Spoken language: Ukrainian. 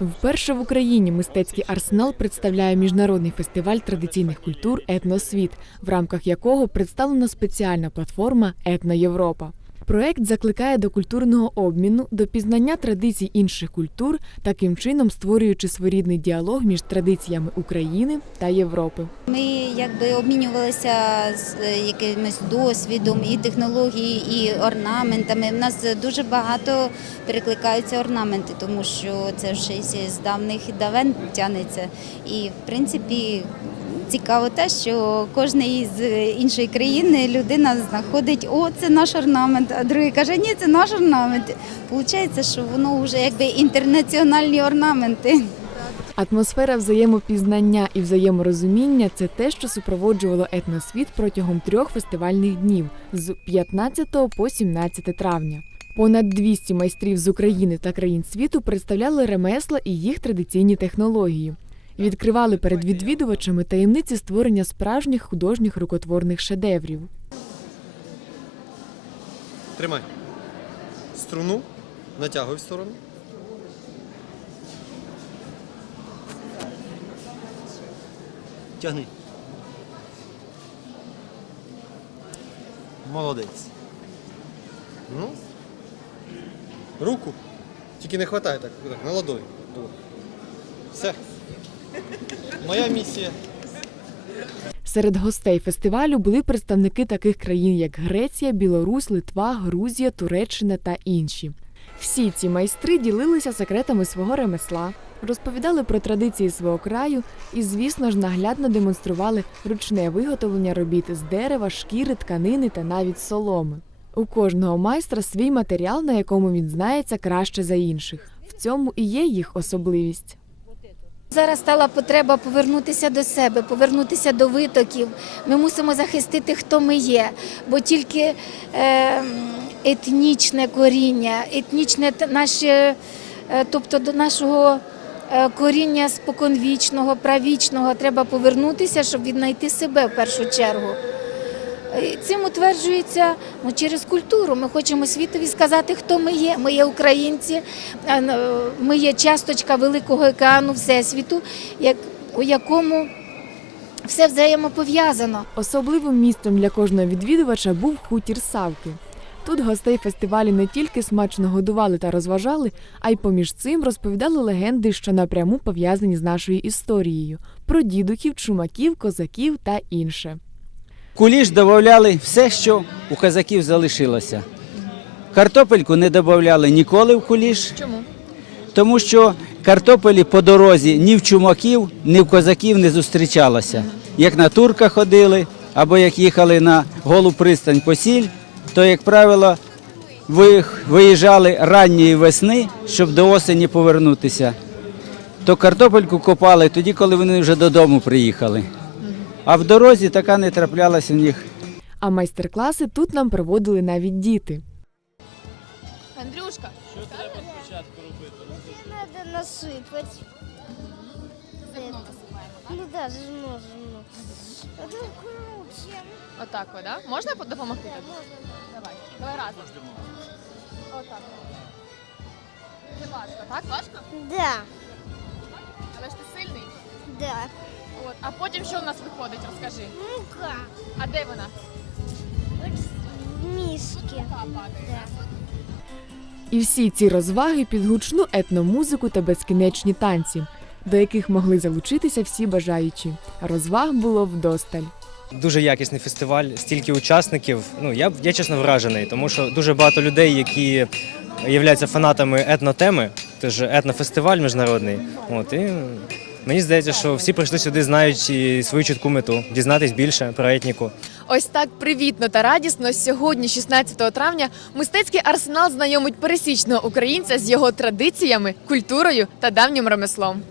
Вперше в Україні мистецький арсенал представляє міжнародний фестиваль традиційних культур Етносвіт, в рамках якого представлена спеціальна платформа Етно Європа. Проект закликає до культурного обміну, до пізнання традицій інших культур, таким чином створюючи своєрідний діалог між традиціями України та Європи. Ми якби обмінювалися з е, якимось досвідом і технології, і орнаментами. У нас дуже багато перекликаються орнаменти, тому що це вже з давних давен тягнеться. І в принципі цікаво те, що кожна із іншої країни людина знаходить, о, це наш орнамент, а другий каже, ні, це наш орнамент. Получається, що воно вже якби інтернаціональні орнаменти. Атмосфера взаємопізнання і взаєморозуміння це те, що супроводжувало етносвіт протягом трьох фестивальних днів з 15 по 17 травня. Понад 200 майстрів з України та країн світу представляли ремесла і їх традиційні технології. Відкривали перед відвідувачами таємниці створення справжніх художніх рукотворних шедеврів. Тримай. Струну, натягуй в сторону. Тягни. Молодець. Ну. Руку. Тільки не хватай так, так на ладонь. Все. Моя місія. Серед гостей фестивалю були представники таких країн, як Греція, Білорусь, Литва, Грузія, Туреччина та інші. Всі ці майстри ділилися секретами свого ремесла, розповідали про традиції свого краю і, звісно ж, наглядно демонстрували ручне виготовлення робіт з дерева, шкіри, тканини та навіть соломи. У кожного майстра свій матеріал, на якому він знається краще за інших. В цьому і є їх особливість. Зараз стала потреба повернутися до себе, повернутися до витоків. Ми мусимо захистити, хто ми є, бо тільки е, етнічне коріння, етнічне наше, тобто до нашого е, коріння споконвічного, правічного треба повернутися, щоб віднайти себе в першу чергу. І Цим утверджується ну, через культуру. Ми хочемо світові сказати, хто ми є. Ми є українці, е, ми є часточка великого океану Всесвіту, як, у якому все взаємопов'язано. Особливим місцем для кожного відвідувача був хутір Савки. Тут гостей фестивалю не тільки смачно годували та розважали, а й поміж цим розповідали легенди, що напряму пов'язані з нашою історією про дідухів, чумаків, козаків та інше. Куліш додавали все, що у казаків залишилося. Картопельку не додавали ніколи в куліш. Чому? Тому що картопелі по дорозі ні в чумаків, ні в козаків не зустрічалося. Як на турка ходили, або як їхали на голу пристань по сіль, то, як правило, ви- виїжджали ранньої весни, щоб до осені повернутися. То картопельку копали тоді, коли вони вже додому приїхали. А в дорозі така не траплялася в них. А майстер-класи тут нам проводили навіть діти. Андрюшка, Надо насыпать. Ну да, жму, жму. Это круче. отак ви, да? Можна по- допомогти тобі? Давай, давай разом. Отак. Це важко, так? Важко? Да, Але ж ти сильний. да. От. А потім що у нас виходить, розкажи. Мука. А де вона? В. Да. І всі ці розваги під гучну етномузику та безкінечні танці, до яких могли залучитися всі бажаючі. Розваг було вдосталь. Дуже якісний фестиваль, стільки учасників. Ну я я чесно вражений, тому що дуже багато людей, які являються фанатами етнотеми, це ж етнофестиваль міжнародний. От і мені здається, що всі прийшли сюди, знаючи свою чітку мету дізнатись більше про етніку. Ось так привітно та радісно сьогодні, 16 травня, мистецький арсенал знайомить пересічного українця з його традиціями, культурою та давнім ремеслом.